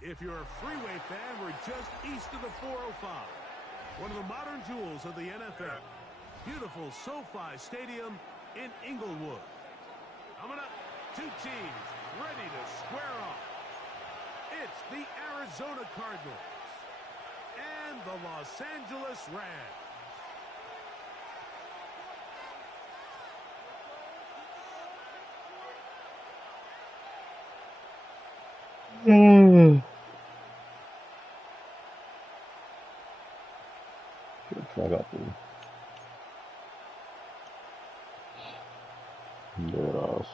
If you're a freeway fan, we're just east of the 405. One of the modern jewels of the NFL. Beautiful SoFi Stadium in Inglewood. Coming up, two teams ready to square off. It's the Arizona Cardinals and the Los Angeles Rams. I got them. Dead ass.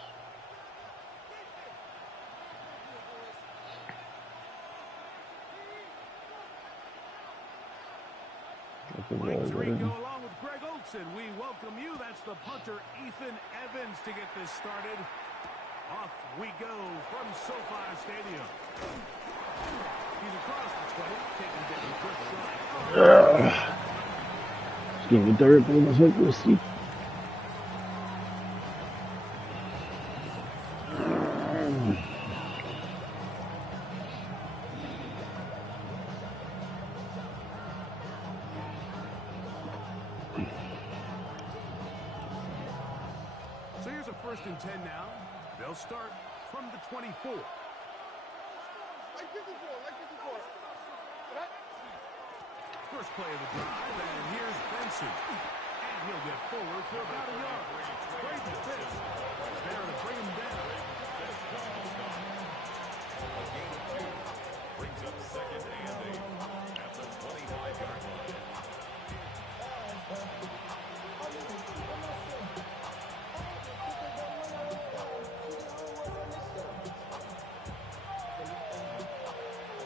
Mike Tirico along with Greg Olson. We welcome you. That's the punter, Ethan Evans, to get this started. Off we go from SoFi Stadium. He's across the 20, taking down a quick shot. It's getting dirt, but it's like this. So here's a 1st and 10 now. They'll start from the 24. First play of the drive, and here's Benson. And he'll get forward for about a yard. Great fit. There to bring him down. Brings up 2nd and 8 at the 25-yard line.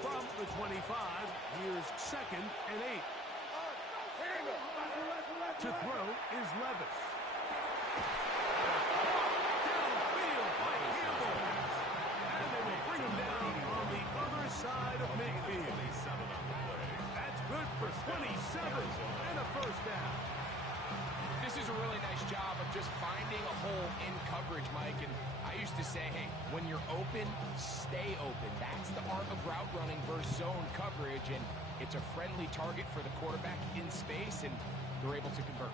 From the 25, here's 2nd and 8. To throw is Levis. Downfield by Campbell. And they will bring him down on the other side of midfield. That's good for 27 and a 1st down. This is a really nice job of just finding a hole in coverage, Mike. And I used to say, hey, when you're open, stay open. That's the art of route running versus zone coverage. And it's a friendly target for the quarterback in space, and they're able to convert.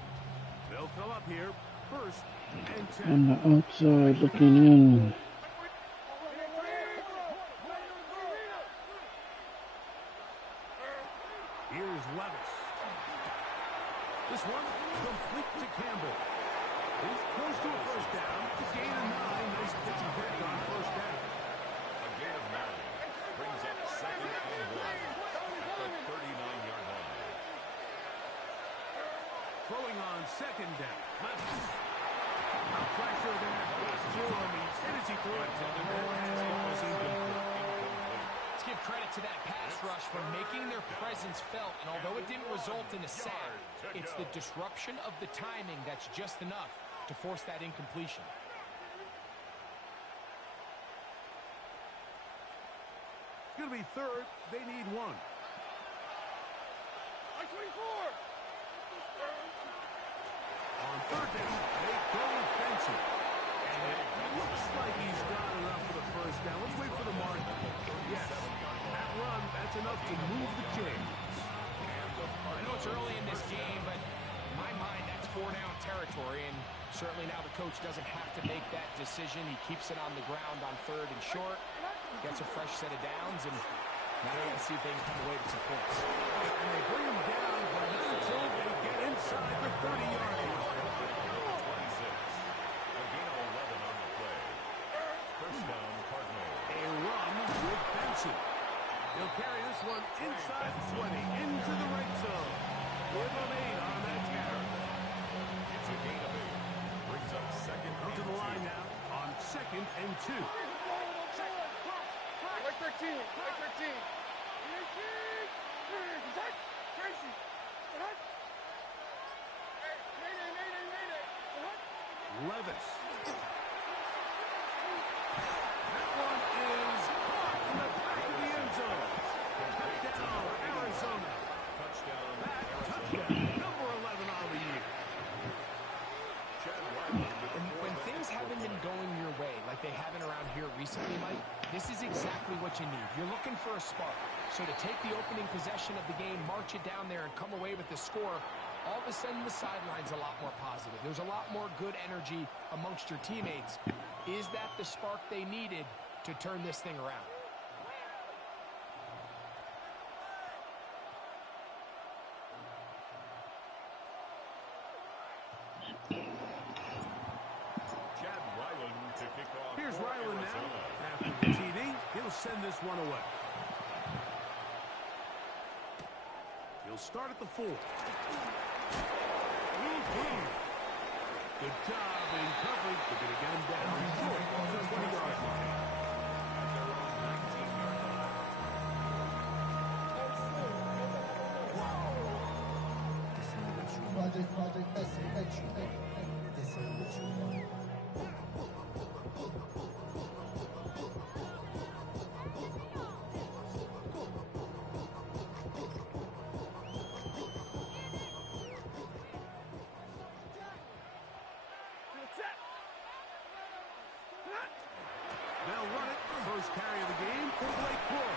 They'll come up here 1st and 10. On the outside, looking in. Here's Levis. This one complete to Campbell. He's close to a 1st down. Gain of 9. Nice pitch and catch on 1st down. A gain of 9 brings up 2nd and 1 at the 39-yard line. Throwing on 2nd down. Levis. No pressure there. Goes to him. He's hit as he threw it. Let's give credit to that pass rush for making their presence felt. And although it didn't result in a sack, it's the disruption of the timing that's just enough to force that incompletion. It's going to be 3rd. They need 1. On 3rd down, they go with Benson. And it looks like he's got enough for the 1st down. Let's wait for the mark. Yes, that run, that's enough to move the chains. I know it's early in this game, but in my mind, that's 4-down territory. And certainly now the coach doesn't have to make that decision. He keeps it on the ground on 3rd and short. Gets a fresh set of downs, and now they got to see if they can come away with some points. And they bring him down, but not until they get inside the 30-yard line. 26. A gain of 11 on the play. 1st down, Cardinals. A run with Benson. He'll carry this one inside the 20, into the right zone. Give him 8 on that carry. It's a gain of 8. Brings up 2nd Come to the line now on 2nd and 2. Like 13, like 13. Levis. That one is caught in the back of the end zone. Touchdown, Arizona. Touchdown, Touchdown, number 11 on the year. When things haven't been going your way like they haven't around here recently, Mike, This is exactly what you need. You're looking for a spark. So to take the opening possession of the game, march it down there, and come away with the score, all of a sudden the sideline's a lot more positive. There's a lot more good energy amongst your teammates. Is that the spark they needed to turn this thing around? Here's Ryland now. After the TD, he'll send this one away. He'll start at the 4. Good job in coverage. They're going to get him down short on the 20-yard line. They'll run it. First carry of the game for Blake Corum.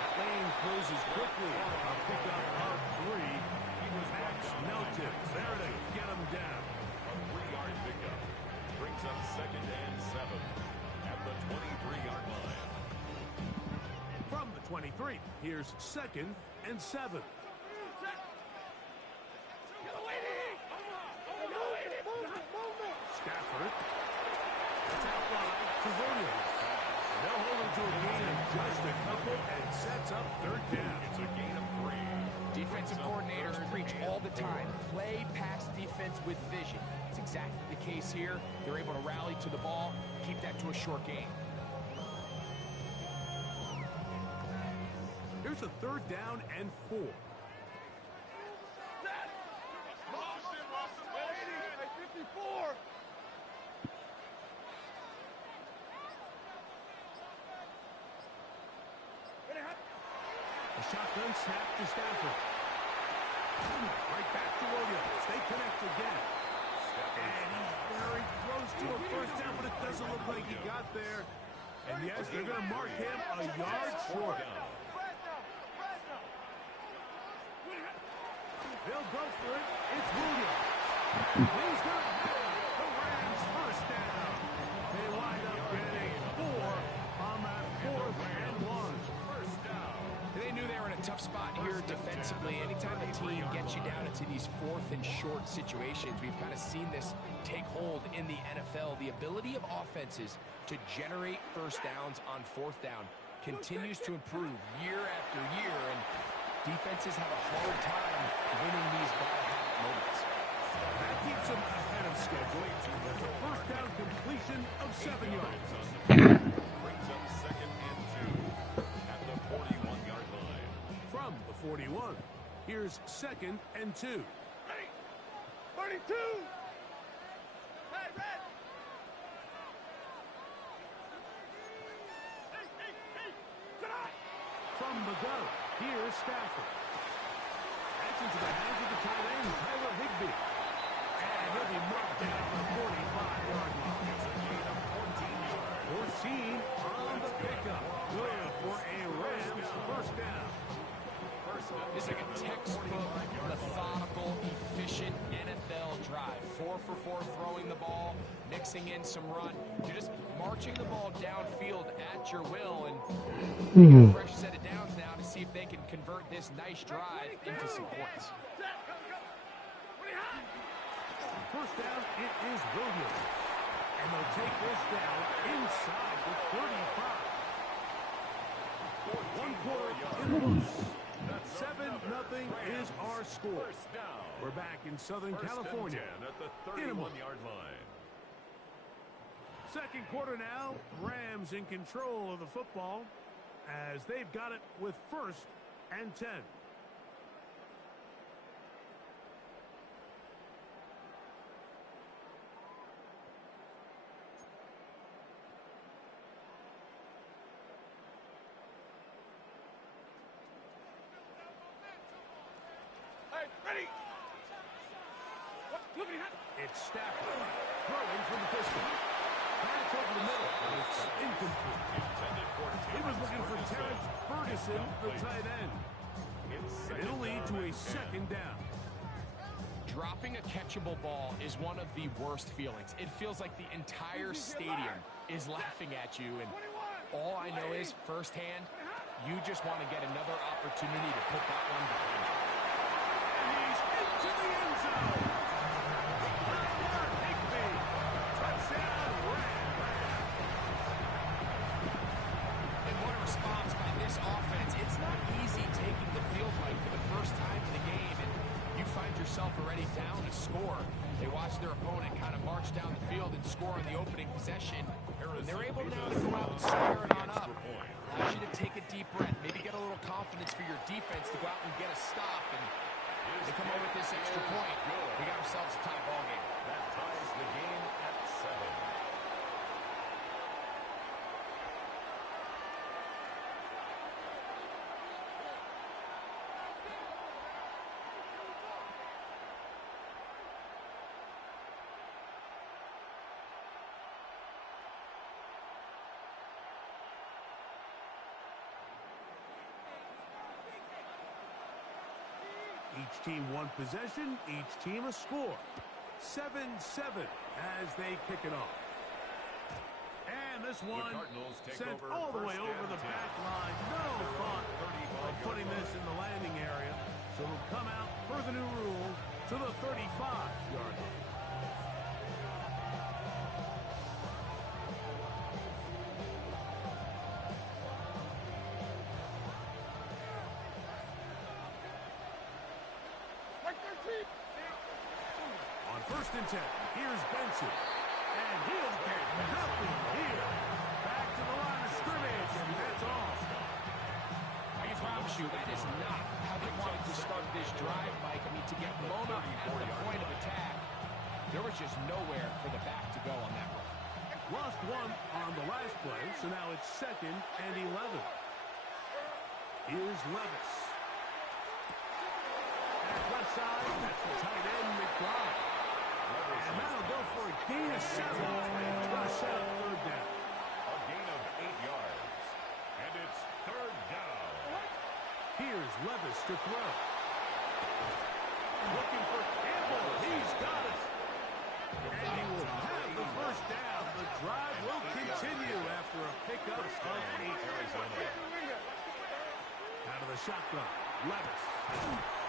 That lane closes quickly. A pickup of 3. Max Melton there to get him down. A 3-yard pickup brings up 2nd and 7 at the 23-yard line. From the 23, here's 2nd and 7. Stafford. It's out wide to Williams. They'll hold him to a gain of just a couple and sets up 3rd down. It's a gain of 3. Defensive coordinators preach all the time, play pass defense with vision. It's exactly the case here. They're able to rally to the ball, keep that to a short gain. Here's a 3rd down and 4. A shotgun snap to Stafford. Right back to Williams. They connect again. And he's very close to a 1st down, but it doesn't look like he got there. And yes, they're going to mark him a yard short. They'll go for it. It's Williams. He's going to have the Rams 1st down. They wind up getting 4 on that 4th and 1. They knew they were in a tough spot here defensively. Anytime the team gets you down into these 4th and short situations, we've kind of seen this take hold in the NFL. The ability of offenses to generate 1st downs on 4th down continues to improve year after year, and defenses have a hard time winning these ball-habit moments. That keeps them ahead of schedule. That's a 1st down completion of 7 yards. Brings up 2nd and 2 at the 41-yard line. From the 41, here's 2nd and 2. 32! Hey, red! From the gun, here's Stafford. That's into the hands of the tight end, Tyler Higbee. And he'll be marked down the 45-yard line. It's a gain of 14 yards. 14 on the pickup. Good for a Rams 1st down. This is like a textbook, methodical, efficient NFL drive. 4 for 4 throwing the ball, mixing in some run. You're just marching the ball downfield at your will, and a fresh set of downs now to see if they can convert this nice drive into some points. 1st down, it is Williams. And they'll take this down inside the 35. 1 quarter in the books. 7-0 is our score. We're back in Southern California at the 31-yard line. 2nd quarter now. Rams in control of the football as they've got it with 1st and 10. Ready! It's Stafford throwing from the pistol. Pass over the middle, but it's incomplete. Intended for Harrison, the tight end. And it'll lead to a second down. Dropping a catchable ball is one of the worst feelings. It feels like the entire stadium is laughing at you, and all I know is, firsthand, you just want to get another opportunity to put that one behind you. And he's into the end zone. Touchdown, And what a response by this offense. It's not easy taking the field, Mike, for the first time in the game, and you find yourself already down a score. They watch their opponent kind of march down the field and score on the opening possession, and they're able now to go out and square it on up. Allows you to take a deep breath, maybe get a little confidence for your defense to go out and get a stop, and they come away with this extra point. We got ourselves a tie ball game. That ties the game at 7. Each team one possession, each team a score. 7-7 as they kick it off. And this one sent all the way over the back line. No thought of putting this in the landing area. So it'll come out per the new rule to the 35-yard line. On 1st and 10, here's Benson. And he'll get nothing here. Back to the line of scrimmage, and that's off. I can promise you that is not how they wanted to start this drive, Mike. I mean, to get blown up at the point of attack, there was just nowhere for the back to go on that run. Lost one on the last play, so now it's 2nd and 11. Here's Levis. At left side, that's the tight end, McBride. And that'll go for a gain of 7. It's going to set up 3rd down. A gain of 8 yards. And it's 3rd down. Here's Levis to throw. Looking for Campbell. He's got it. And he will have the 1st down. The drive will continue after a pickup of 8. Out of the shotgun, Levis.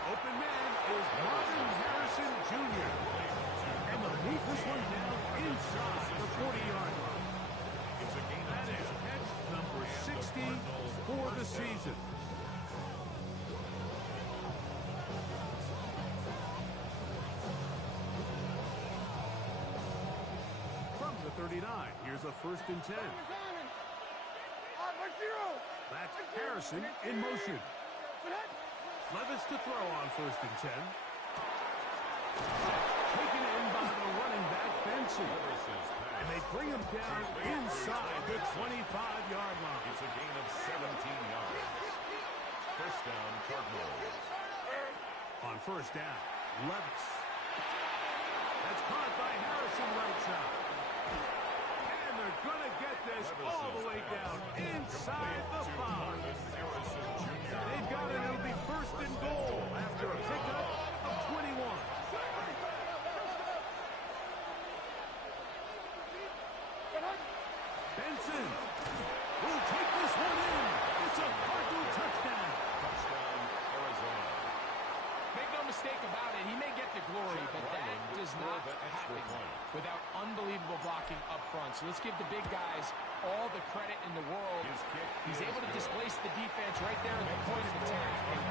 Open man is Marvin Harrison Jr. And they'll move this one down inside the 40-yard line. That is catch number 60 for the season. From the 39, here's a 1st and 10. That's Harrison in motion. Levis to throw on 1st and 10. Taken in by the running back, Benson. And they bring him down inside the 25-yard line. It's a gain of 17 yards. 1st down, Cardinals. On 1st down, Levis. That's caught by Harrison right side. And they're going to get this all the way down inside the 5. They've got it. It'll be 1st and goal after a pickup of 21. Benson will take this one in. It's a Cardinal touchdown. Touchdown, Arizona. Make no mistake about it, he may get the glory, but that does not happen without unbelievable blocking up front. So let's give the big guys all the credit in the world. He's able to displace the defense right there at the point of attack. And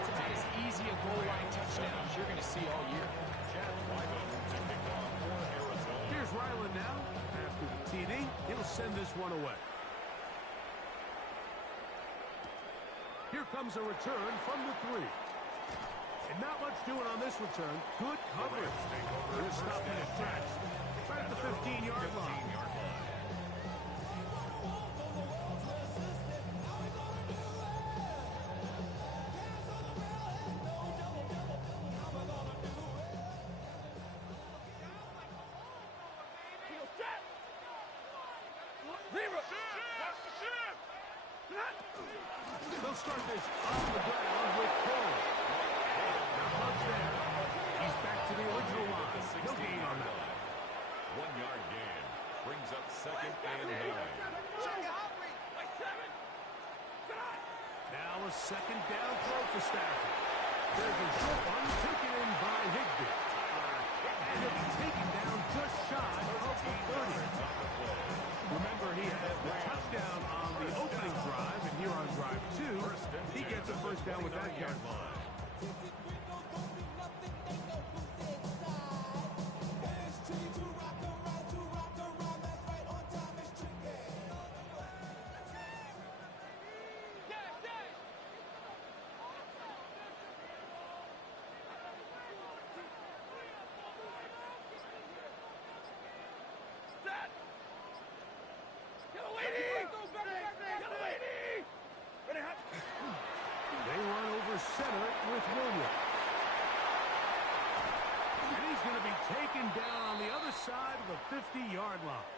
it's about as easy a goal line touchdown as you're going to see all year. Here's Ryland now. After the TD, he'll send this one away. Here comes a return from the 3. And not much doing on this return. Good coverage. They're stopping his tracks. Right at the 15-yard line. They'll start this on the ground with Cole. Now punch there. He's back to the original line. No gain on that. 1 yard gain. Brings up second and 9. Now a second down throw for Stafford. There's a short one taken in by Higbee. And he'll be taken down just shy of the 30. Remember, he had the touchdown on the opening drive, and here on drive 2, he gets a first down with that catch. They run over center with Williams. And he's going to be taken down on the other side of the 50-yard line.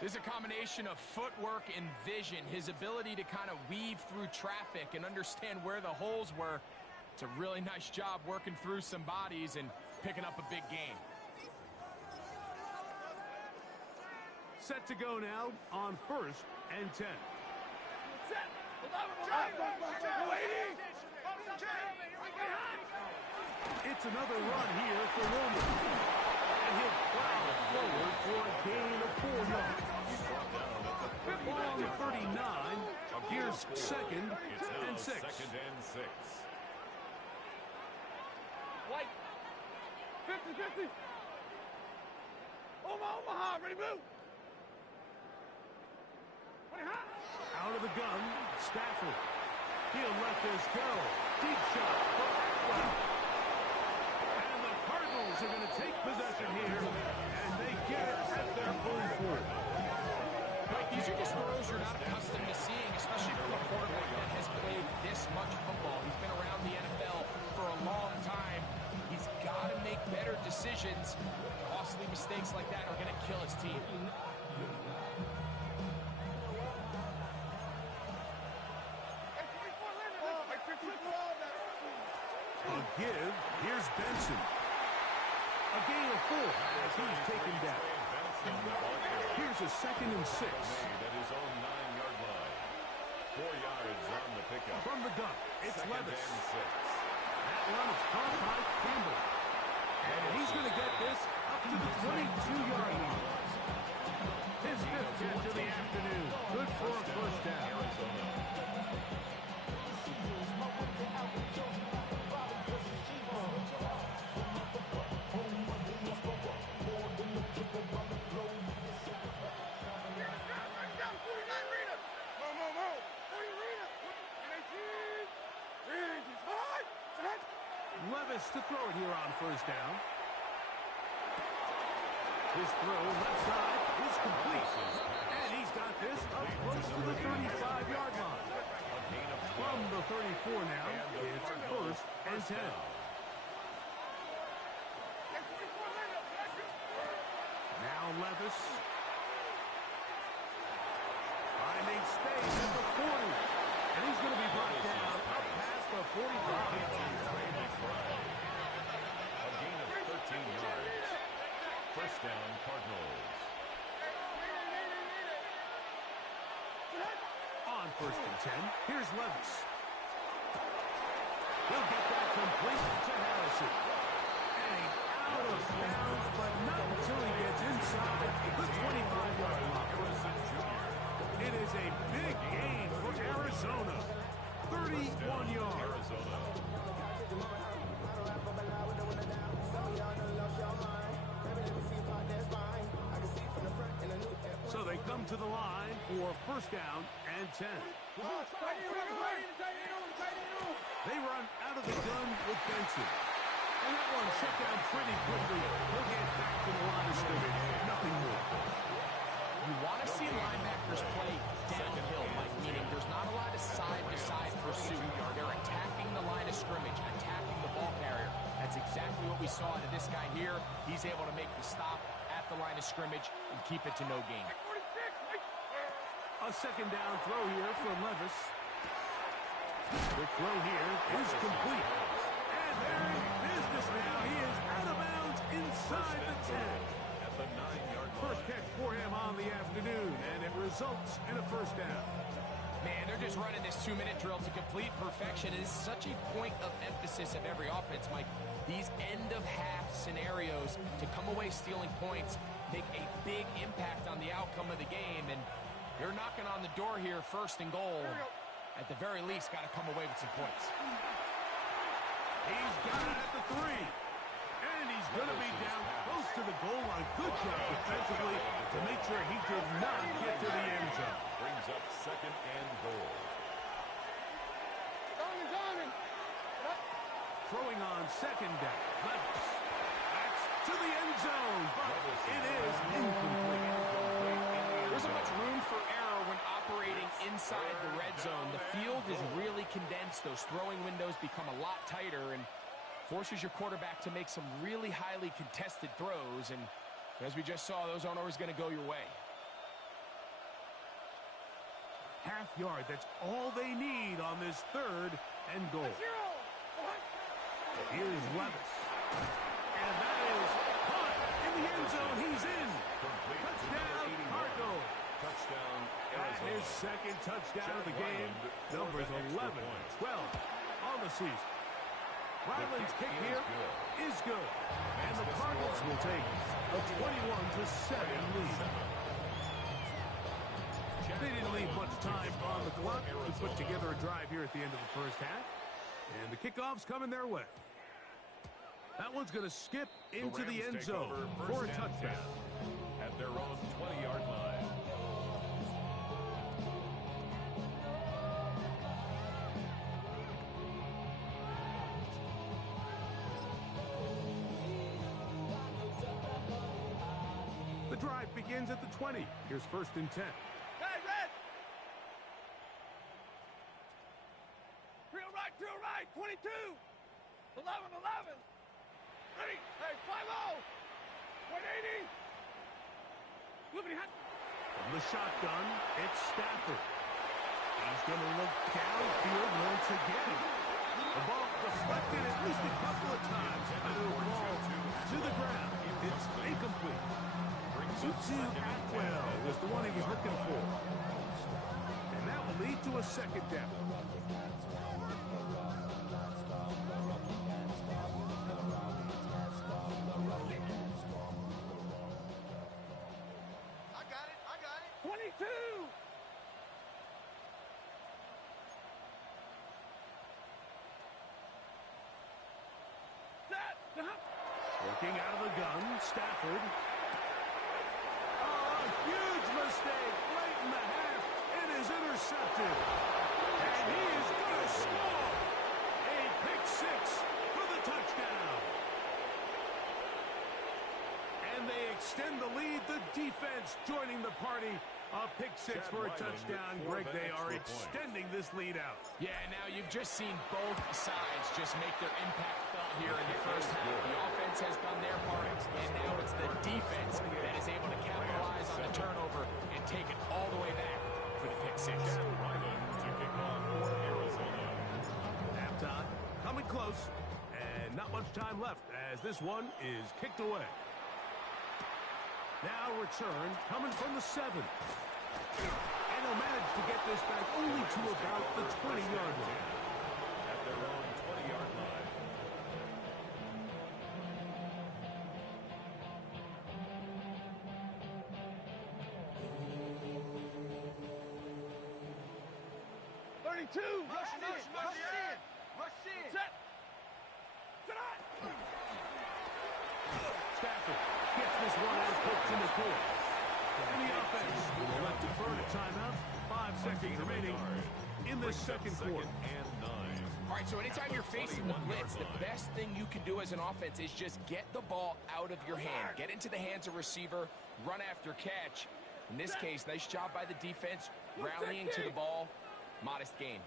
There's a combination of footwork and vision, his ability to kind of weave through traffic and understand where the holes were. It's a really nice job working through some bodies and picking up a big gain. Set to go now on 1st and 10. It's another run here for Williams. And he'll plow forward for a gain of 4 yards. Ball on the 39. Here's second and 6. Second and 6. White. 50-50. Omaha, ready, move. Out of the gun, Stafford. He'll let this go. Deep shot for Atwell. And the Cardinals are going to take possession here, and they get it at their own 40. Like, these are just throws you're not accustomed to seeing, especially from a quarterback that has played this much football. He's been around the NFL for a long time. He's got to make better decisions. Costly mistakes like that are going to kill his team. A give. Here's Benson. A gain of 4 as he's taken down. Here's a second and 6. At his own 9-yard line. 4 yards on the pickup. From the gun, it's Second Levis. and 6. That run is caught by Campbell. And he's going to get this up to the 22-yard line. His 5th catch of the afternoon. Good for a first down. Levis to throw it here on first down. His throw left side is complete. And he's got this up close to the 35-yard line. From the 34 now, it's 1st and 10. Now Levis. Finding space at the 40. And he's going to be brought down up past the 45. A gain of 13 yards. First down, Cardinals. On 1st and 10, here's Levis. He'll get that complete to Harrison. And he's out of bounds, but not until he gets inside the 25-yard line. It is a big gain for Arizona. 31 yards. Arizona. So they come to the line for first down and 10. They run out of the gun with Benson. And that one shut down pretty quickly. He'll get back to the line of scrimmage. Nothing more. You want to see linebackers play downhill, like meaning there's not a lot of side-to-side pursuit. They're attacking the line of scrimmage, attacking the ball carrier. That's exactly what we saw out of this guy here. He's able to make the stop at the line of scrimmage and keep it to no gain. A second down throw here for Levis. The throw here is complete. And they're in business now. He is out of bounds inside the 10. At the 9-yard line. First catch for him on the afternoon, and it results in a first down. Man, they're just running this 2-minute drill to complete perfection. It is such a point of emphasis of every offense, Mike. These end-of-half scenarios to come away stealing points make a big impact on the outcome of the game, and they're knocking on the door here, first and goal. At the very least, got to come away with some points. He's got it at the 3. And he's going to be down close to the goal line. Good job defensively to make sure he did not get to the end zone. Brings up second and goal. Throwing on second down. Levis. That's to the end zone, but it is incomplete. There isn't much room for error when operating inside the red zone. The field is really condensed. Those throwing windows become a lot tighter and forces your quarterback to make some really highly contested throws. And as we just saw, those aren't always going to go your way. Half yard, that's all they need on this third and goal. Here's Levis. And that is caught in the end zone. He's in. Touchdown, Cardinals. Touchdown, At his second touchdown of the game, numbers 11 and 12 on the season. Ryland's kick here is good. And the Cardinals will take a 21-7 lead. They didn't leave much time on the clock to put together a drive here at the end of the first half. And the kickoff's coming their way. That one's going to skip into the end zone for a touchdown. At their own 20-yard line. The drive begins at the 20. Here's first and 10. Hey, red! Drill right, 22! 11, 11! Ready? Hey, 5-0! 180! Liberty hot! From the shotgun, it's Stafford. He's going to look downfield once again. The ball deflected at least a couple of times, and it will fall to the ground. It's incomplete. Tutu Atwell was the one he was looking for. And that will lead to a second down. I got it! 22! Set! Working out of the gun, Stafford. Oh, a huge mistake late in the half. It is intercepted. And he is going to score. A pick six for the touchdown. And they extend the lead. The defense joining the party. A pick six for a touchdown. Greg, they are extending this lead out. Yeah, now you've just seen both sides just make their impact felt here in the first half. The offense has done their part, and now it's the defense that is able to capitalize on the turnover and take it all the way back for the pick six. Halftime coming close, and not much time left as this one is kicked away. Now return coming from the 7. And he'll manage to get this back only to about the 20-yard line. At their own 20-yard line. Rush in! Set! Stafford gets this one out poked in the court. And the offense will elect to burn a timeout. 5 seconds remaining in the second quarter. And 9. All right, so anytime you're facing the blitz, the best thing you can do as an offense is just get the ball out of your hand. Get into the hands of receiver, run after catch. In this case, nice job by the defense, rallying to the ball. Modest gain.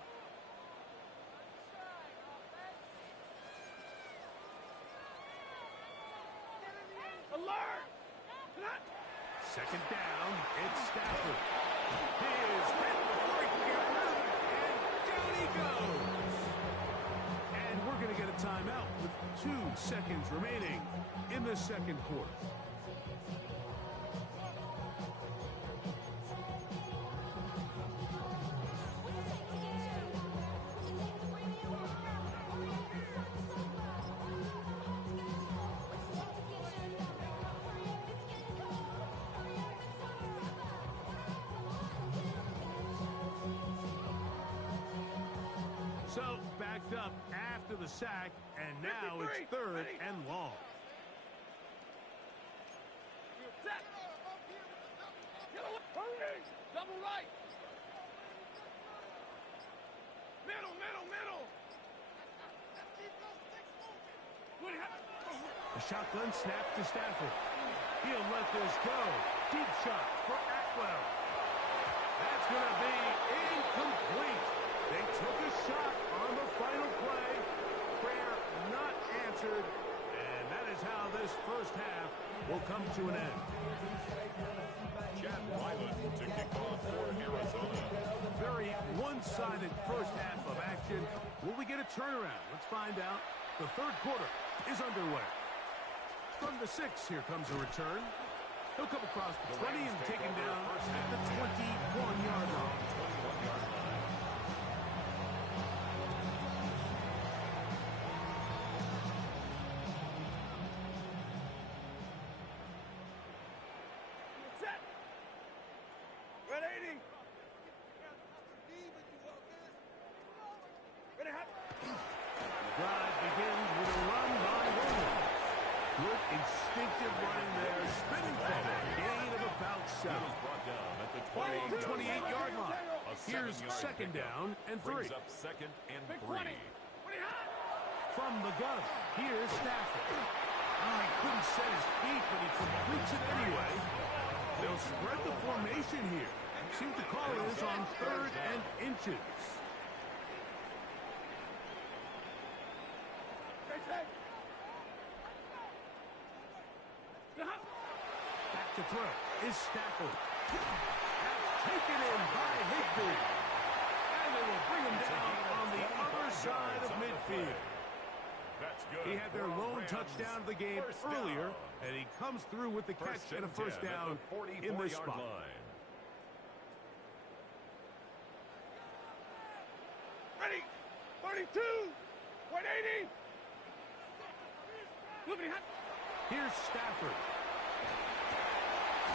Alert! Second down, it's Stafford. He is seconds remaining in the second quarter. So, backed up after the sack, and now it's third and long. Set. Hurry. Double right. Middle. The shotgun snap to Stafford. He'll let this go. Deep shot for Atwell. That's going to be incomplete. They took a shot on the final play. Prayer not answered. And that is how this first half will come to an end. Chad Ryland to kick off for Arizona. Very one-sided first half of action. Will we get a turnaround? Let's find out. The third quarter is underway. From the 6, here comes a return. He'll come across the 20 and taken down at the 21-yard line. Set. 180. Ready, hot. Drive begins with a run by Williams. Good instinctive running there, spinning forward. Gain of about 7. Brought down at the 28-yard line. Here's second down and 3. Brings up second and 3. From the gun, here's Stafford. Oh, he couldn't set his feet, but he completes it anyway. They'll spread the formation here. Seems the call is on third and inches. Back to throw is Stafford. That's taken in by Higbee. And they will bring him down on the other side of midfield. That's good. He had their lone touchdown of the game earlier, and he comes through with the catch and a first down in this spot. Ready. 32. 180. Here's Stafford.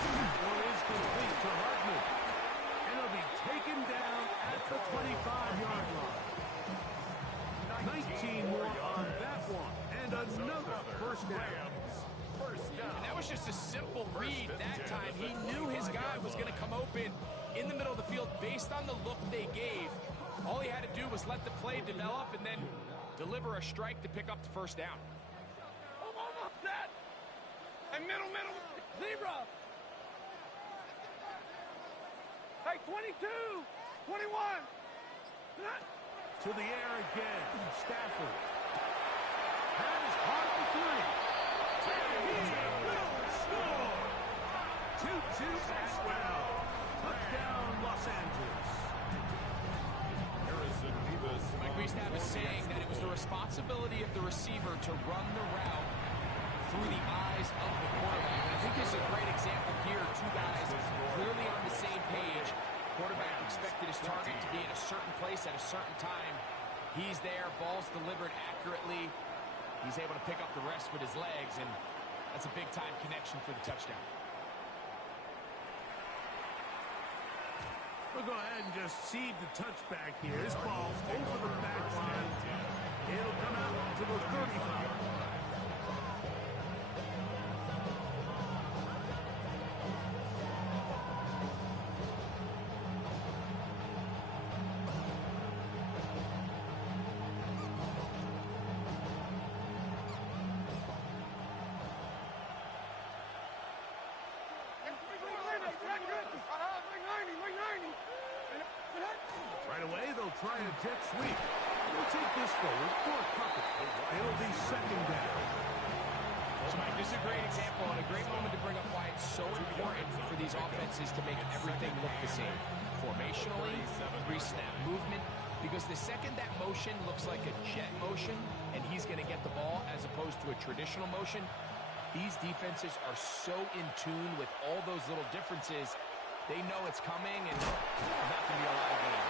Ball is complete to Hartman. And he'll be taken down at the 25-yard line. 19 more on that one. And another first down. And that was just a simple read that time. He knew his guy was going to come open in the middle of the field based on the look they gave. All he had to do was let the play develop and then deliver a strike to pick up the first down. Set. And middle. Zebra. Hey, 22. 21. To the air again. Stafford. That is hard for 3. He will score. 2-2 Atwell. Touchdown, Los Angeles. Mike, we used to have a saying that it was the responsibility of the receiver to run the route through the eyes of the quarterback. And I think this is a great example here. Two guys clearly on the same page. Quarterback expected his target to be in a certain place at a certain time. He's there, ball's delivered accurately. He's able to pick up the rest with his legs, and that's a big-time connection for the touchdown. We'll go ahead and just seed the touchback here. This ball's over the back line. It'll come out to the 35. Right away, they'll try a jet sweep. We'll take this forward for a couple. It'll be second down. So, Mike, this is a great example and a great moment to bring up why it's so important for these offenses to make everything look the same. Formationally, pre-snap movement, Because the second that motion looks like a jet motion and he's going to get the ball as opposed to a traditional motion, these defenses are so in tune with all those little differences. They know it's coming, and that can be a lot of gain.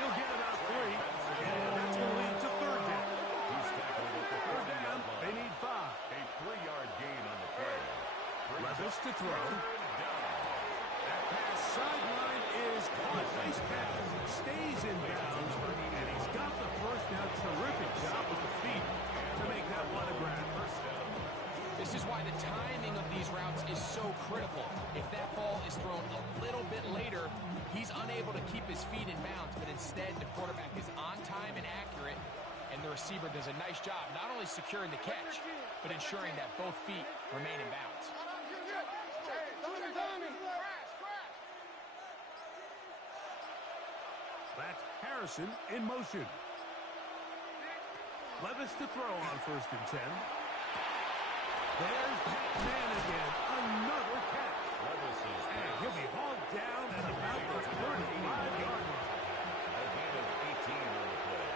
He'll get about 3, and that's going to lead to third down. He's tackled at the Third 30-yard down, line. they need 5. A 3-yard gain on the play. Levis to throw. That pass sideline is caught. Nice pass. Stays in bounds, and he's got the first down. Terrific job with the feet to make that one a grab. This is why the timing of these routes is so critical. If that ball is thrown a little bit later, he's unable to keep his feet in bounds, but instead the quarterback is on time and accurate, and the receiver does a nice job not only securing the catch, but ensuring that both feet remain in bounds. That's Harrison in motion. Levis to throw on 1st and 10. There's that man again. Another catch. Levis is And he'll be hauled down at about the 35-yard line. a gain of 18 on the play.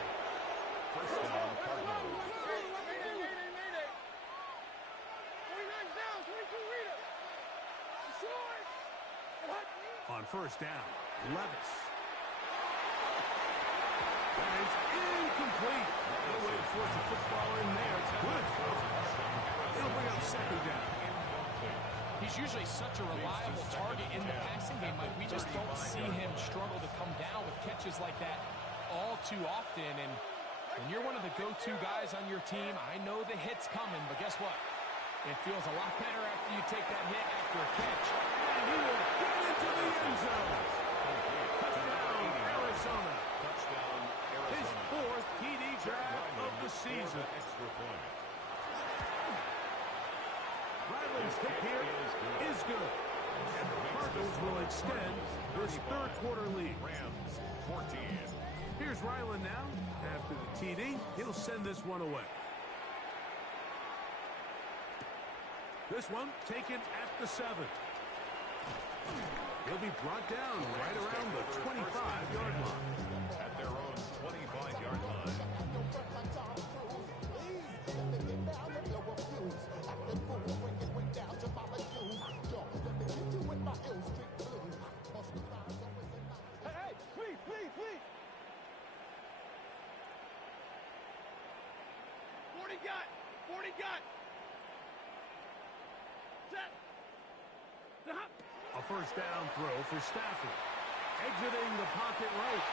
First down, Cardinals. On 1st down, Levis. That is incomplete. No way to force a football in there. It's good. It'll bring up 2nd down. He's usually such a reliable target in the passing game, Mike. We just don't see him struggle to come down with catches like that all too often. And when you're one of the go-to guys on your team, I know the hit's coming, but guess what? It feels a lot better after you take that hit after a catch. And he will get into the end zone. Touchdown, Arizona. Touchdown, His Arizona. 4th TD grab of the season. Extra point. Ryland's kick here is good. And the Cardinals will extend this 3rd quarter lead. Rams, 14. Here's Ryland now. After the TD, he'll send this one away. This one taken at the 7. He'll be brought down right around the 25-yard line. At their own 25-yard line. Hey, please. 40 got. Set. Stop. A 1st down throw for Stafford. Exiting the pocket right.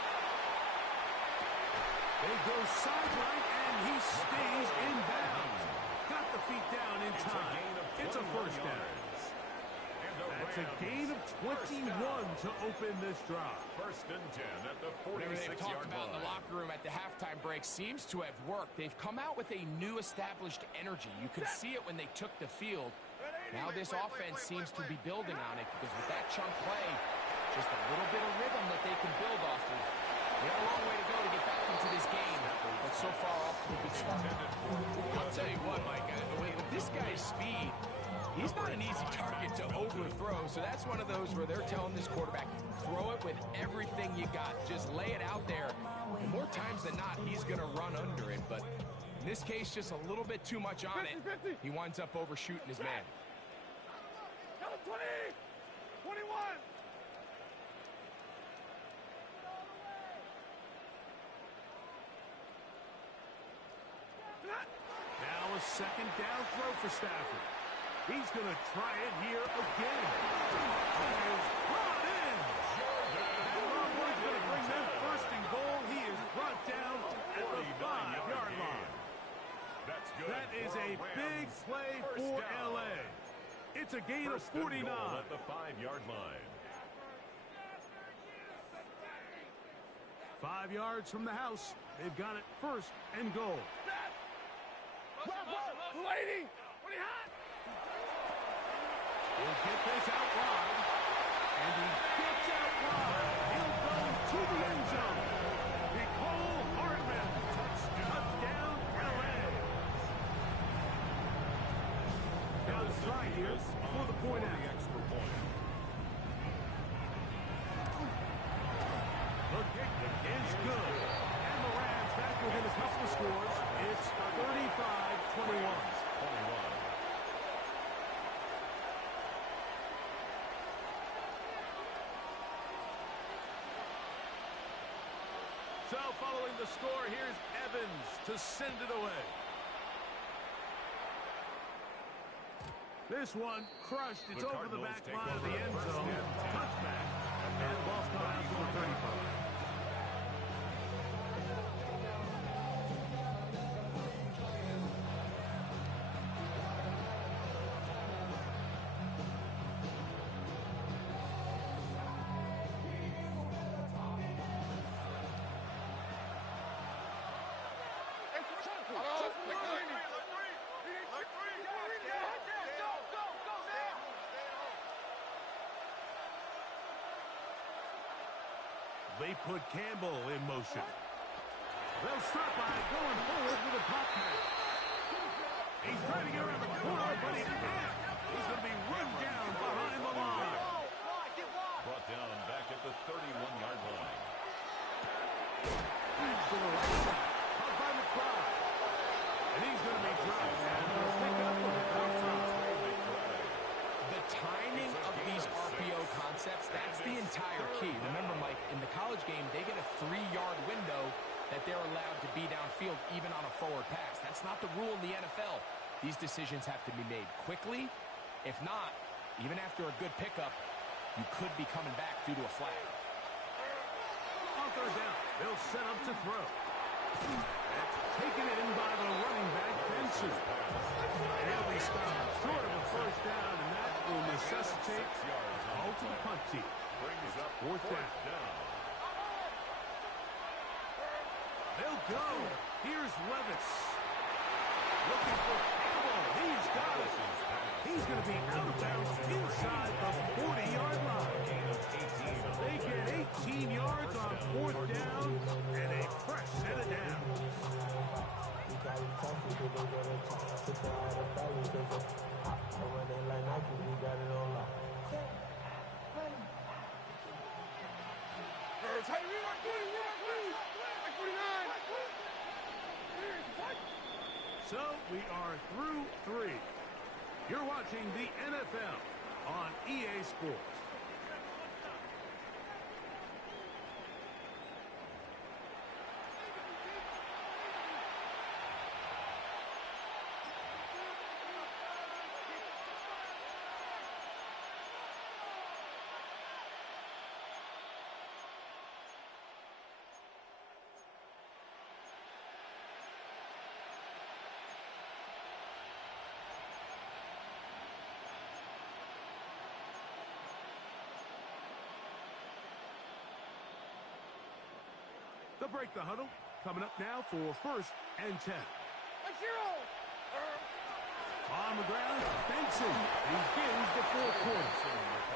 They go sideline, and he stays in bounds. Got the feet down in time. It's a 1st down. That's a gain of 21 to open this drive. 1st and 10 at the Whatever they've 46-yard talked about in the line. locker room at the halftime break seems to have worked. They've come out with a new established energy. You could see it when they took the field. Now this offense seems to be building on it because with that chunk play, just a little bit of rhythm that they can build off of. They have a long way to go to get back into this game, but so far off to a good start. I'll tell you what, Mike, with this guy's speed, he's not an easy target to overthrow, so that's one of those where they're telling this quarterback, throw it with everything you got. Just lay it out there. And more times than not, he's going to run under it, but in this case, just a little bit too much on it. He winds up overshooting his man. 20, 21. Now a 2nd down throw for Stafford. He's going to try it here again. He is brought in. And Robert's going to bring them 1st and goal. He is brought down at the 5-yard line. That's good. That is for a Rams. big play First for down. L.A. It's a gain of 49. At the 5-yard line. 5 yards from the house. They've got it 1st and goal. Lady. What are you hot? He'll get this out wide. And he gets out wide. He'll go to the end zone. Nicole Hardman. Touchdown, L.A. Now the try here for the point out. Extra point. The kick is good. And the Rams back within a couple of scores. It's 35-21. So following the score, here's Evans to send it away. This one crushed. It's over the back line of the end zone. Touchback. And the ball's come out to the 35. They put Campbell in motion. They'll start by going forward with a pop pass. He's trying to get around the corner, but he's going to be run down behind the line. Brought down back at the 31-yard line. He's to the right side. Up by McBride. And he's going to be dropped. And they'll pick up with a outside. The timing of these RPO concepts, that's the entire key. Remember, Mike, in the college game, they get a 3-yard window that they're allowed to be downfield even on a forward pass. That's not the rule in the NFL. These decisions have to be made quickly. If not, even after a good pickup, you could be coming back due to a flag. On third down, they'll set up to throw. That's taken in by the running back, Benson. And he'll be stopped short of a first down, and that will necessitate all to the punt team. Brings up Fourth down. They'll go. Here's Levis. Looking for Campbell. He's got it. He's going to be out of bounds inside the 40-yard line. They get 18 yards on fourth down and a fresh set of downs. So we are through 3. You're watching the NFL on EA Sports. They'll break the huddle. Coming up now for first and 10. On the ground, Benson begins the fourth quarter.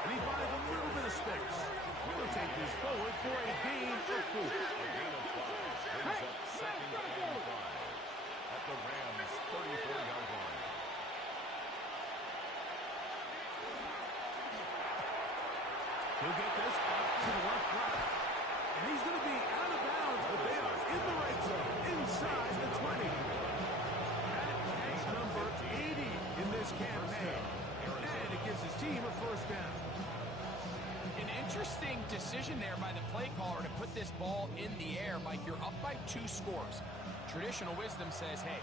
And he finds a little bit of space. He'll take this forward for a gain of 4. A gain of 5. Brings up second and 5 at the Rams' 34-yard line. He'll get this up to the left side. And he's going to be out of bounds, but they are in the right zone, inside the 20. That is number 80 in this campaign. And it gives his team a first down. An interesting decision there by the play caller to put this ball in the air. Mike, you're up by 2 scores. Traditional wisdom says, hey,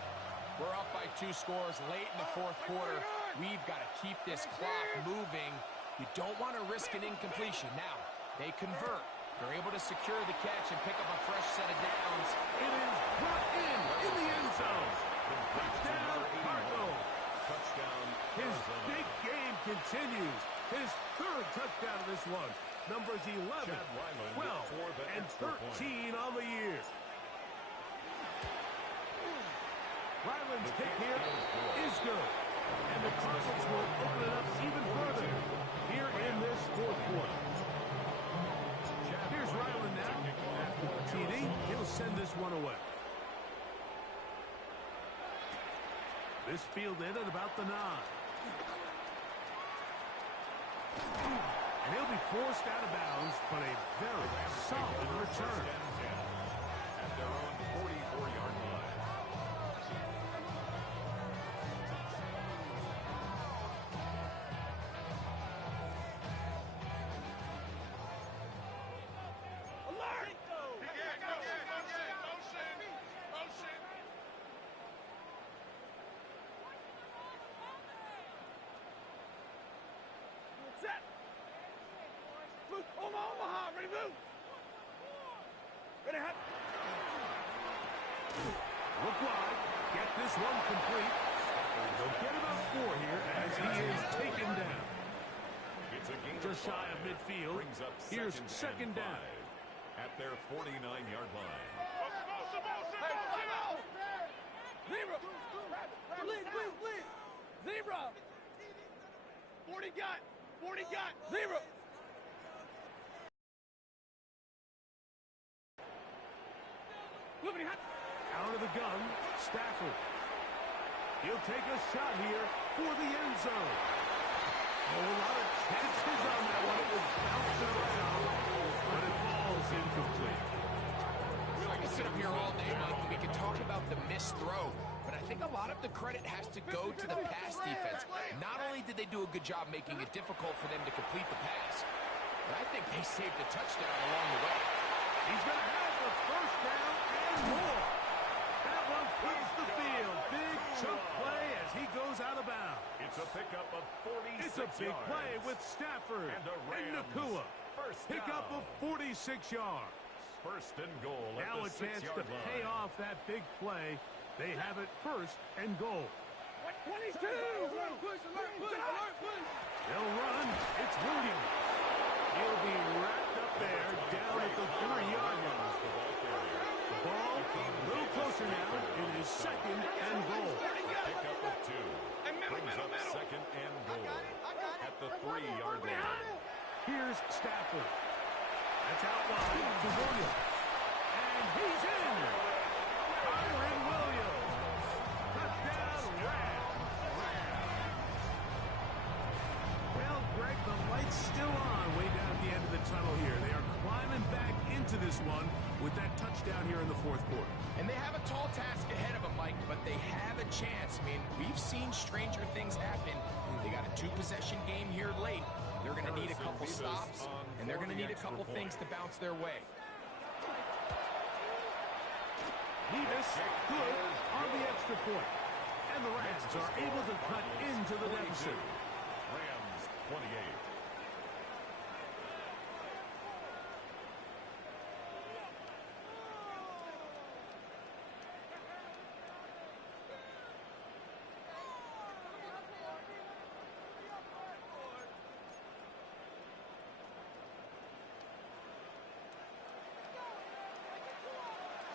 we're up by 2 scores late in the fourth quarter. We've got to keep this clock moving. You don't want to risk an incompletion. Now, they convert. They're able to secure the catch and pick up a fresh set of downs. It is brought in the end zone. Touchdown, Cardinals. Touchdown. His big game continues. His 3rd touchdown of this one. Numbers 11, 12, and 13 on the year. Ryland's kick here is good. And the Cardinals will open it up even further here in this fourth quarter. Here's Ryland now. After the TD, he'll send this one away. This field in at about the 9. And he'll be forced out of bounds, but a very solid return. Look wide. Get this one complete. He'll get about 4 here as he is taken down. It's a gain Just shy of midfield. Brings up Here's second down. At their 49-yard line. Zebra! Lead! Zebra! 40 got! 40 got! Zebra! Out of the gun, Stafford. He'll take a shot here for the end zone. Oh, a lot of chances on that one. It was bouncing around, but it falls incomplete. I can sit up here all day, Mike, and we can talk about the missed throw, but I think a lot of the credit has to go to the pass defense. Not only did they do a good job making it difficult for them to complete the pass, but I think they saved a touchdown along the way. He's going to have the first down and more. That one flips the field. Big chunk play as he goes out of bounds. It's a pickup of 46 It's a big yards. play with Stafford And Nakua. First Pickup of 46 yards. First and goal at Now the a chance to 6-yard line. pay off that big play. They have it first and goal. 22! Push! They'll run. It's Williams. He'll be wrapped up there down at the 3-yard line. The ball a little closer now. It is second and goal. Pickup of 2. Brings up second and goal at the 3-yard line. Here's Stafford. That's out wide to Williams. And he's in. Byron Williams. Touchdown, Rams. Well, Greg, the light's still on way down at the end of the tunnel here. They are climbing back into this one with that touchdown here in the fourth quarter. And they have a tall task ahead of them, Mike, but they have a chance. I mean, we've seen stranger things happen. They got a 2-possession game here late. They're going to need a couple stops, and they're going to need a couple things to bounce their way. Nevis, good on the extra point. And the Rams are able to cut into the deficit. Rams 28.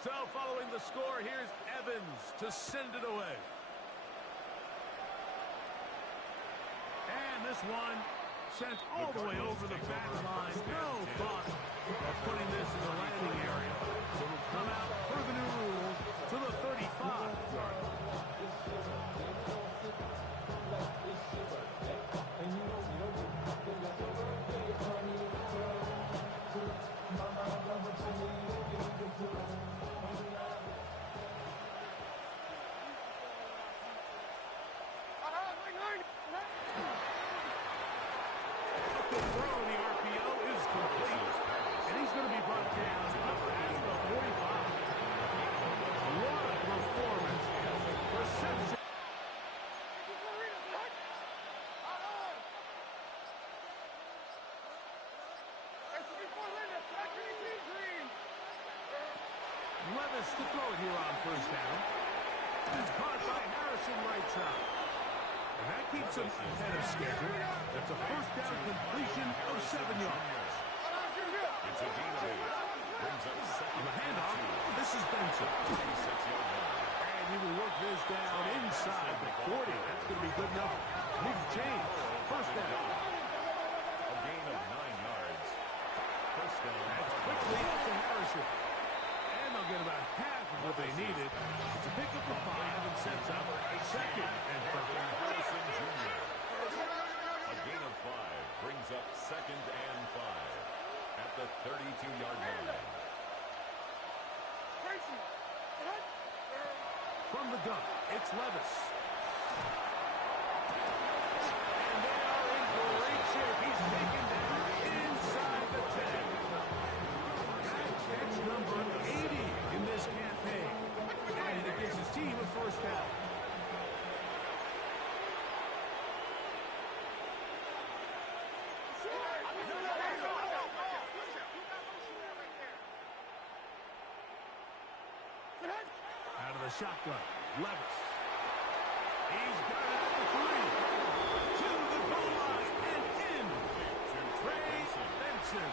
So following the score, here's Evans to send it away. And this one sent all the way over the back line. No thought of putting this in the landing area. So it'll come out per the new rule to the 35-yard line. The throw in the RPO is complete, and he's going to be brought down up past the 45. What a performance. Reception. Levis to throw it here on first down. It's caught by Harrison right side. And that keeps him ahead of schedule. That's a first down completion of 7 yards. It's a gain of 8. Brings up second. On the handoff, this is Benson. 36-yard line. And he will work this down inside the 40. That's going to be good enough to move the chains. First down. A gain of 9 yards. First down. That's quickly out to Harrison. And they'll get about half of what they needed to pick up the 5 and sets up second and 5. Harrison Jr. A gain of 5 brings up second and 5 at the 32-yard line. From the gun, it's Levis. And they are in great shape. He's taken down inside the 10. That's number 80 in this campaign. And it gives his team a first down. Out of the shotgun, Levis. He's got it at the 3. To the goal line and in. Trey Benson.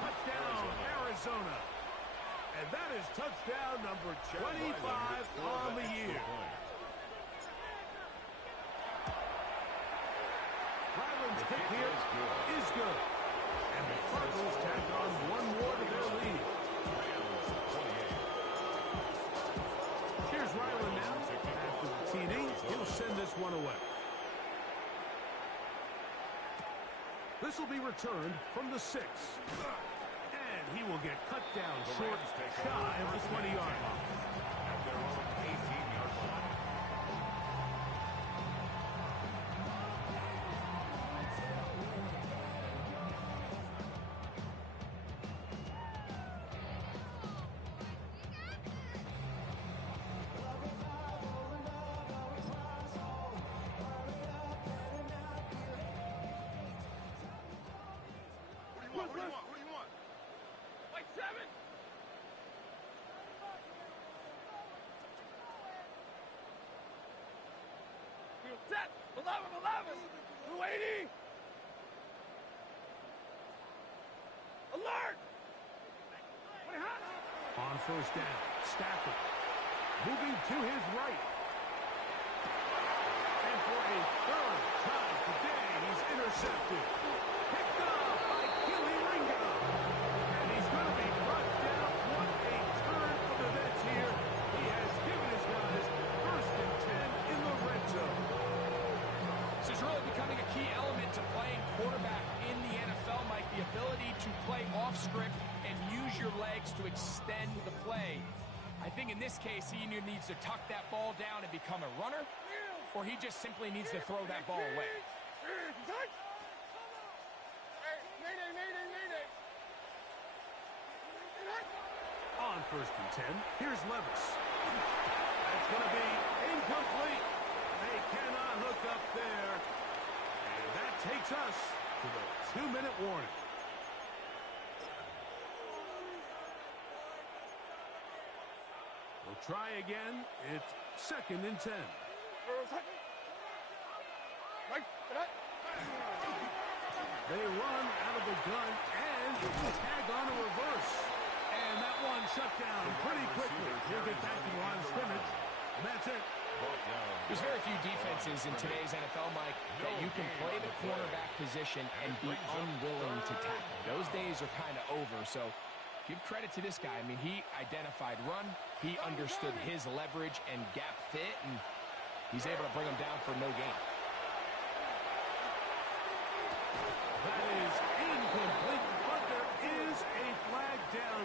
Touchdown, Arizona. And that is touchdown number 25 on the year. Ryland's kick here is good. And the Cardinals tack on one more to their lead. Here's Ryland now. After the TD, he'll send this one away. This will be returned from the 6. And he will get cut down short, shy of the 20-yard line. At their own 18-yard line. What do you want? Like 7. Field set. 11. 280. Alert. Wait, hot. On first down, Stafford moving to his right. And for a third time today, he's intercepted. Picked up by Gilly Ringo. And he's going to be brought down. What a turn of events here. He has given his guys first and 10 in the red zone. This is really becoming a key element to playing quarterback in the NFL, Mike. The ability to play off script and use your legs to extend the play. I think in this case, he either needs to tuck that ball down and become a runner, or he just simply needs to throw that ball away. On first and 10, here's Levis. That's going to be incomplete. They cannot hook up there. And that takes us to the 2-minute warning. We'll try again. It's second and 10. They run out of the gun and tag on a reverse. And that one shut down pretty quickly. He'll get back to the line of scrimmage. And that's it. There's very few defenses in today's NFL, Mike, that you can play the cornerback position and be unwilling to tackle. Those days are kind of over, so give credit to this guy. I mean, he identified run, he understood his leverage and gap fit, and he's able to bring him down for no gain. That is incomplete, but there is a flag down.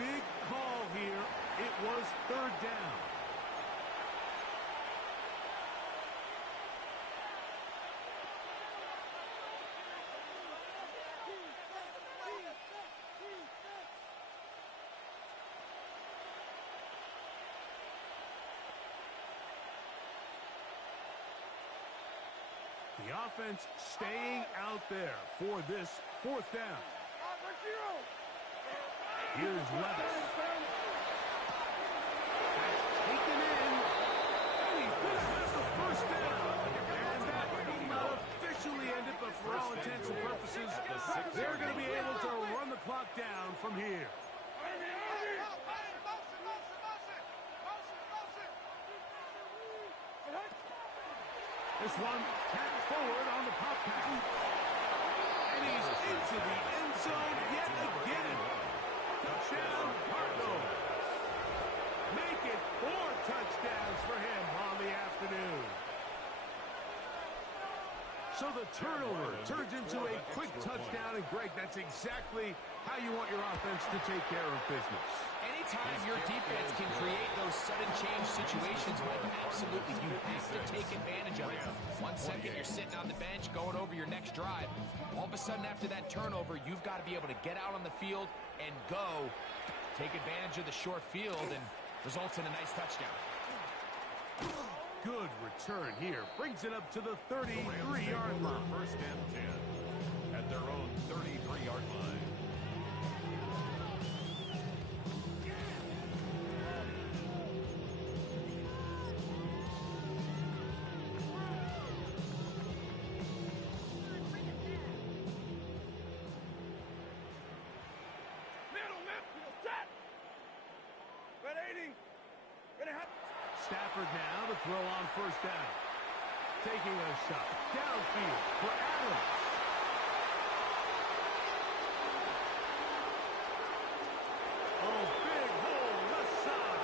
Big call here. It was third down. The offense staying out there for this fourth down. Here's Levis. That's taken in. And he's going to have the first down. And that will not officially end it, but for all intents and purposes, they're going to be able to run the clock down from here. This one tapped forward on the pop pass. And he's into the end zone yet again. Touchdown, Cardinals. Make it 4 touchdowns for him on the afternoon. So the turnover turns into a quick touchdown, and Greg, that's exactly how you want your offense to take care of business. Anytime your defense can create those sudden change situations, Mike, absolutely, you have to take advantage of it. 1 second, you're sitting on the bench, going over your next drive. All of a sudden, after that turnover, you've got to be able to get out on the field and go. Take advantage of the short field, and results in a nice touchdown. Good return here. Brings it up to the 33-yard line. First and 10 at their own 33-yard line. waiting. Ready, hot. Stafford now to throw on first down. Taking a shot downfield for Adams. Oh, big hole left side.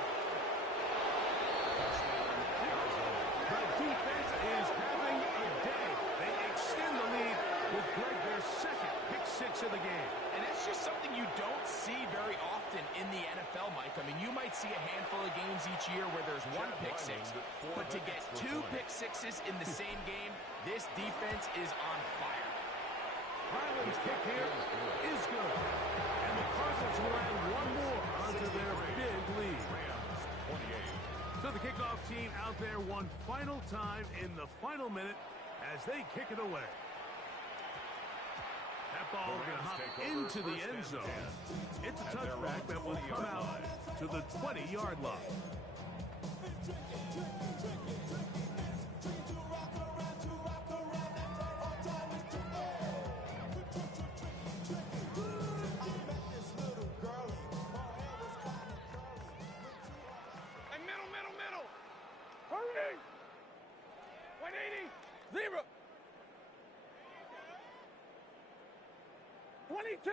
The defense is having a day. They extend the lead with Greg their second pick six of the game. And that's just something you don't see very often in the NFL, Mike. I mean, you might see a handful of games each year where there's one pick six. But to get two pick sixes in the same game, this defense is on fire. Highland's kick here is good. And the Cardinals will add one more onto their big lead. So the kickoff team out there one final time in the final minute as they kick it away. That ball going to hop into the end zone. It's a touchback that will come out to the 20-yard line. Hey, middle. Hurry. 180. 0. 22.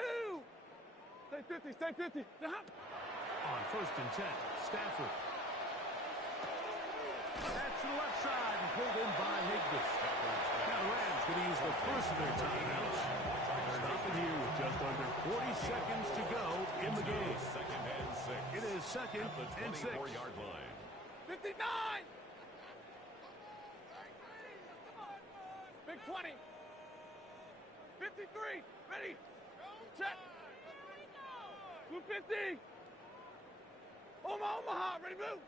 Stay 50. On first and 10, Stafford. That's to the left side and pulled in by Higbee. Now the Rams going to use the first of their timeouts. Stopping here with just under 40 seconds to go in the game. It is second and 6. 59. Big 20. 53. Ready. Check. 250. Omaha. Ready, move.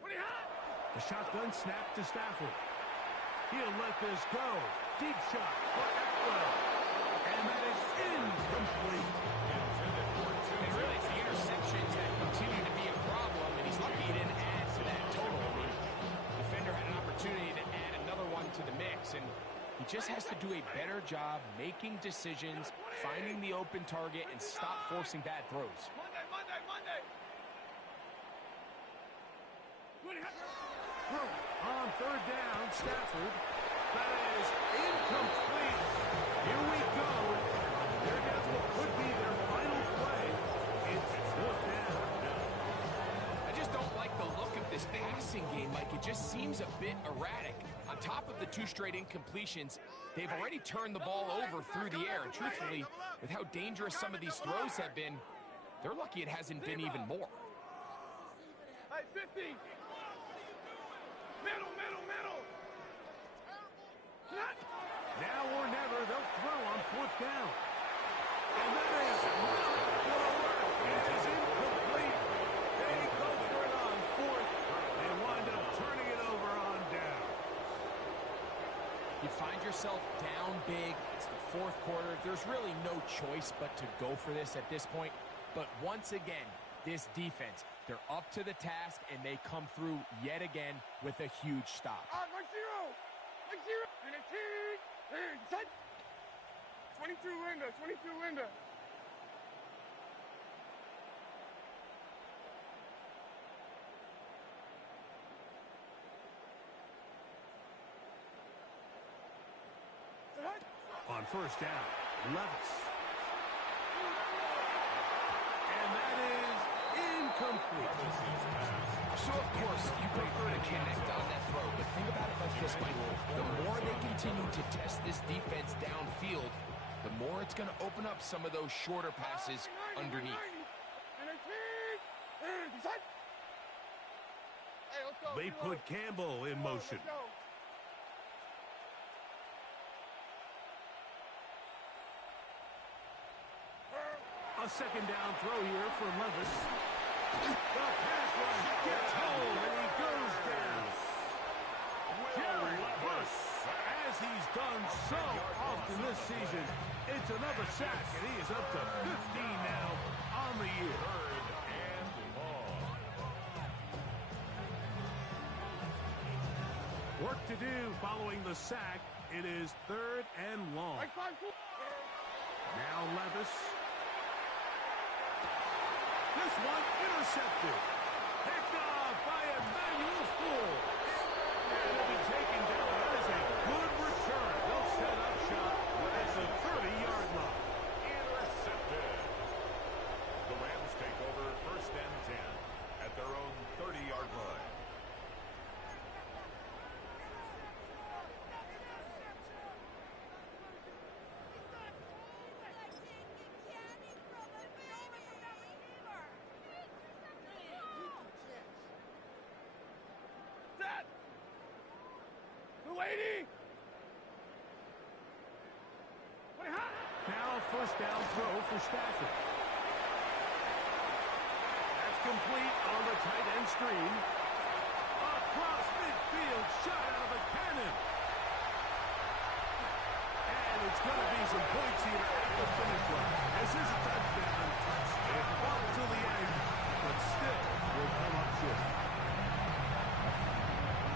What do you have? The shotgun snap to Stafford. He'll let this go. Deep shot for Atwell. And that is incomplete. And really, it's the interceptions that continue to be a problem, and he's lucky he didn't add to that total. I mean, the defender had an opportunity to add another one to the mix, and he just has to do a better job making decisions, finding the open target, and stop forcing bad throws. Monday. On third down, Stafford. That is incomplete. Here we go. There goes what could be their final play. It's fourth down. I just don't like the look of this passing game, Mike. It just seems a bit erratic. On top of the 2 straight incompletions, they've already turned the ball over through the air. And truthfully, with how dangerous some of these throws have been, they're lucky it hasn't been even more. Hey, 50. Middle. Now or never, they'll throw on fourth down. And that is not going to work. It is incomplete. They go for it on fourth. They wind up turning it over on down. You find yourself down big. It's the fourth quarter. There's really no choice but to go for this at this point. But once again, this defense, they're up to the task, and they come through yet again with a huge stop. 0. And a team. 22 window. On first down, Levis. And that is incomplete. So, of course, you prefer to connect on that throw, but think about it like this, Mike. The more they continue to test this defense downfield, the more it's going to open up some of those shorter passes underneath. They put Campbell in motion. A second down throw here for Levis. The pass rush gets home and he goes down. Jared Levis, as he's done so often this season, it's another sack and he is up to 15 now on the year. Work to do following the sack. It is 3rd and long. Now Levis. This one intercepted. Picked off by Emmanuel Fool. And it'll be taken down. That is a good return. They'll set up shop at the 30-yard line. Intercepted. The Rams take over 1st and 10 at their own 30-yard line. Set. The lady. Wait, hot. Now 1st down throw for Stafford. That's complete on the tight end screen. Across midfield, shot out of a cannon. And it's going to be some points here at the finish line. This is a touchdown. It fought till the end, but still will come up short.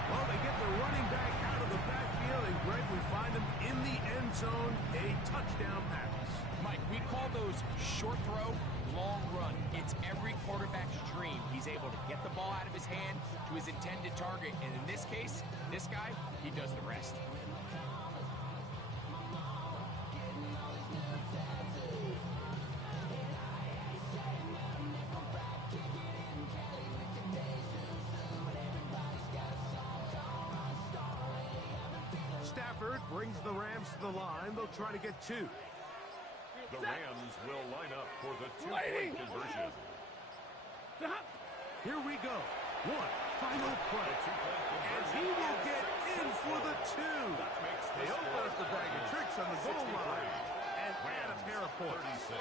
Well, they get the running back out of the backfield, and Greg, we find him in the end zone, a touchdown pass. Mike, we call those short throw, long run. It's every quarterback's dream. He's able to get the ball out of his hand to his intended target. And in this case, this guy, he does the rest. Stafford brings the Rams to the line. They'll try to get 2. The Rams will line up for the two-point conversion. Here we go. One final play. And he will get in for the 2. They open up the bag of tricks on the goal line and add a pair of points. 36.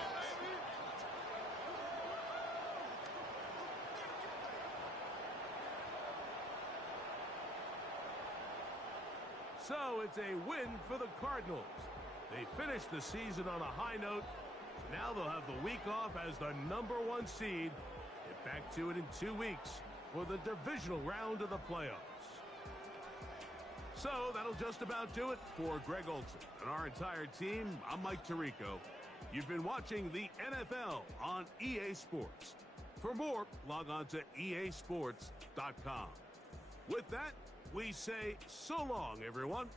So it's a win for the Cardinals. They finished the season on a high note. Now they'll have the week off as the #1 seed. Get back to it in 2 weeks for the divisional round of the playoffs. So that'll just about do it for Greg Olson and our entire team. I'm Mike Tirico. You've been watching the NFL on EA Sports. For more, log on to easports.com. With that, we say so long, everyone.